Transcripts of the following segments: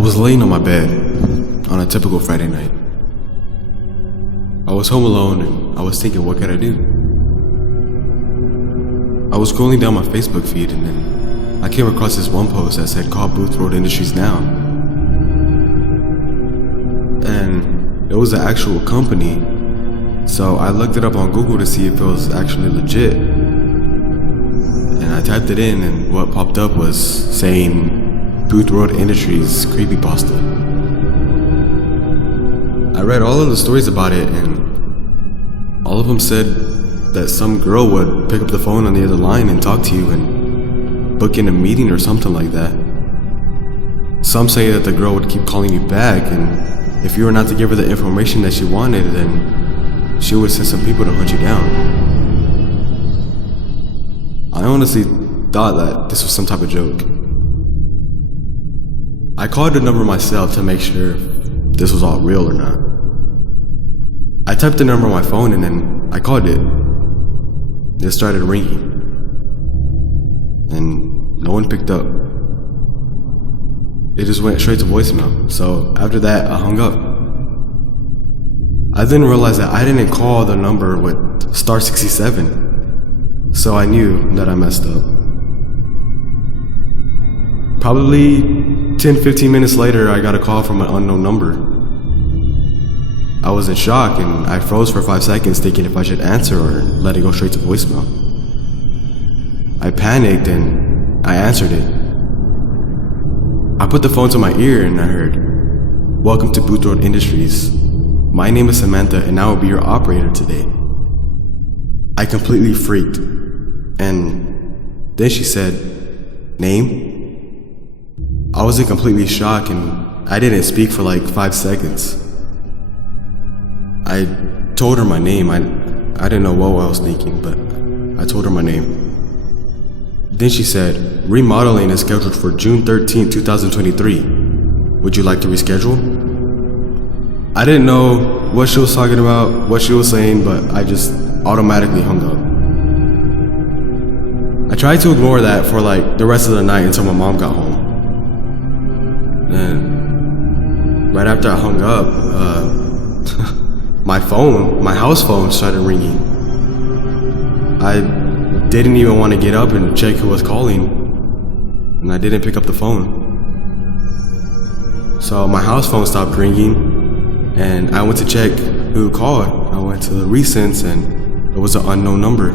was laying on my bed on a typical Friday night. I was home alone and I was thinking, what could I do? I was scrolling down my Facebook feed and then I came across this one post that said, "Call Boothworld Industries now." And it was an actual company, so I looked it up on Google to see if it was actually legit. And I typed it in and what popped up was saying, "Boothworld Industries Creepypasta." I read all of the stories about it and all of them said that some girl would pick up the phone on the other line and talk to you and book in a meeting or something like that. Some say that the girl would keep calling you back, and if you were not to give her the information that she wanted, then she would send some people to hunt you down. I honestly thought that this was some type of joke. I called the number myself to make sure if this was all real or not. I typed the number on my phone and then I called it. It started ringing and no one picked up. It just went straight to voicemail. So after that, I hung up. I then realized that I didn't call the number with *67, so I knew that I messed up. Probably 10-15 minutes later, I got a call from an unknown number. I was in shock and I froze for 5 seconds thinking if I should answer or let it go straight to voicemail. I panicked and I answered it. I put the phone to my ear and I heard, "Welcome to Boothworld Industries. My name is Samantha and I will be your operator today." I completely freaked. And then she said, "Name?" I was in completely shock and I didn't speak for like 5 seconds. I told her my name. I didn't know what I was thinking, but I told her my name. Then she said, "Remodeling is scheduled for June 13, 2023. Would you like to reschedule?" I didn't know what she was talking about, what she was saying, but I just automatically hung up. I tried to ignore that for like the rest of the night until my mom got home. And right after I hung up, my house phone started ringing. I didn't even want to get up and check who was calling, and I didn't pick up the phone. So my house phone stopped ringing, and I went to check who called. I went to the recents, and it was an unknown number.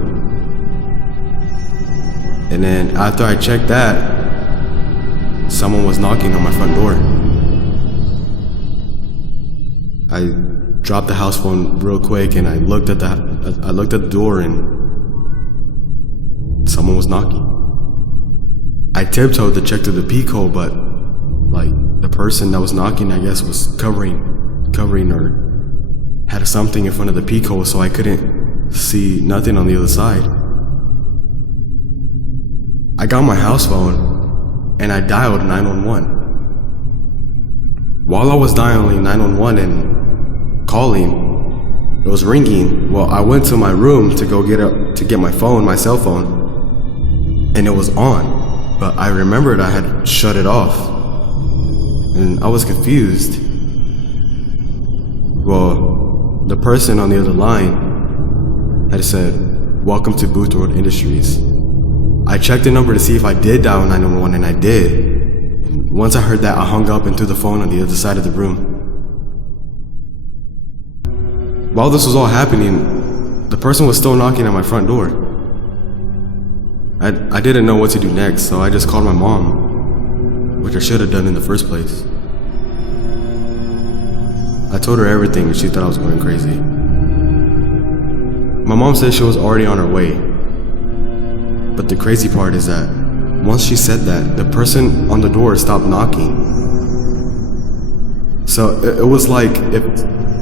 And then after I checked that, someone was knocking on my front door. I dropped the house phone real quick and I looked at the door and someone was knocking. I tiptoed to check through the peephole, but like the person that was knocking, I guess, was covering or had something in front of the peephole, so I couldn't see nothing on the other side. I got my house phone and I dialed 911. While I was dialing 911 and calling, it was ringing. Well, I went to my room to go get my cell phone, and it was on, but I remembered I had shut it off, and I was confused. Well, the person on the other line had said, "Welcome to Boothworld Industries." I checked the number to see if I did dial 911, and I did. Once I heard that, I hung up and threw the phone on the other side of the room. While this was all happening, the person was still knocking at my front door. I didn't know what to do next, so I just called my mom, which I should have done in the first place. I told her everything, and she thought I was going crazy. My mom said she was already on her way. But the crazy part is that once she said that, the person on the door stopped knocking. So it was like if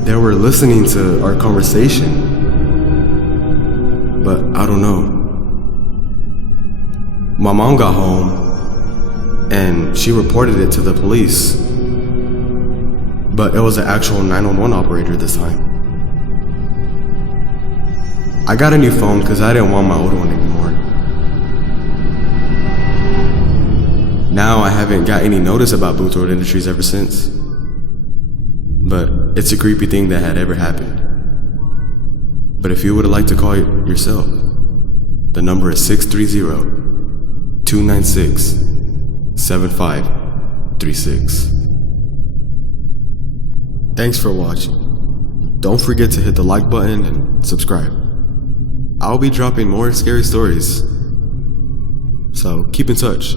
they were listening to our conversation. But I don't know. My mom got home and she reported it to the police. But it was an actual 911 operator this time. I got a new phone because I didn't want my old one anymore. Now I haven't got any notice about Boothworld Industries ever since. But it's a creepy thing that had ever happened. But if you would like to call it yourself, the number is 630-296-7536. Thanks for watching. Don't forget to hit the like button and subscribe. I'll be dropping more scary stories, so keep in touch.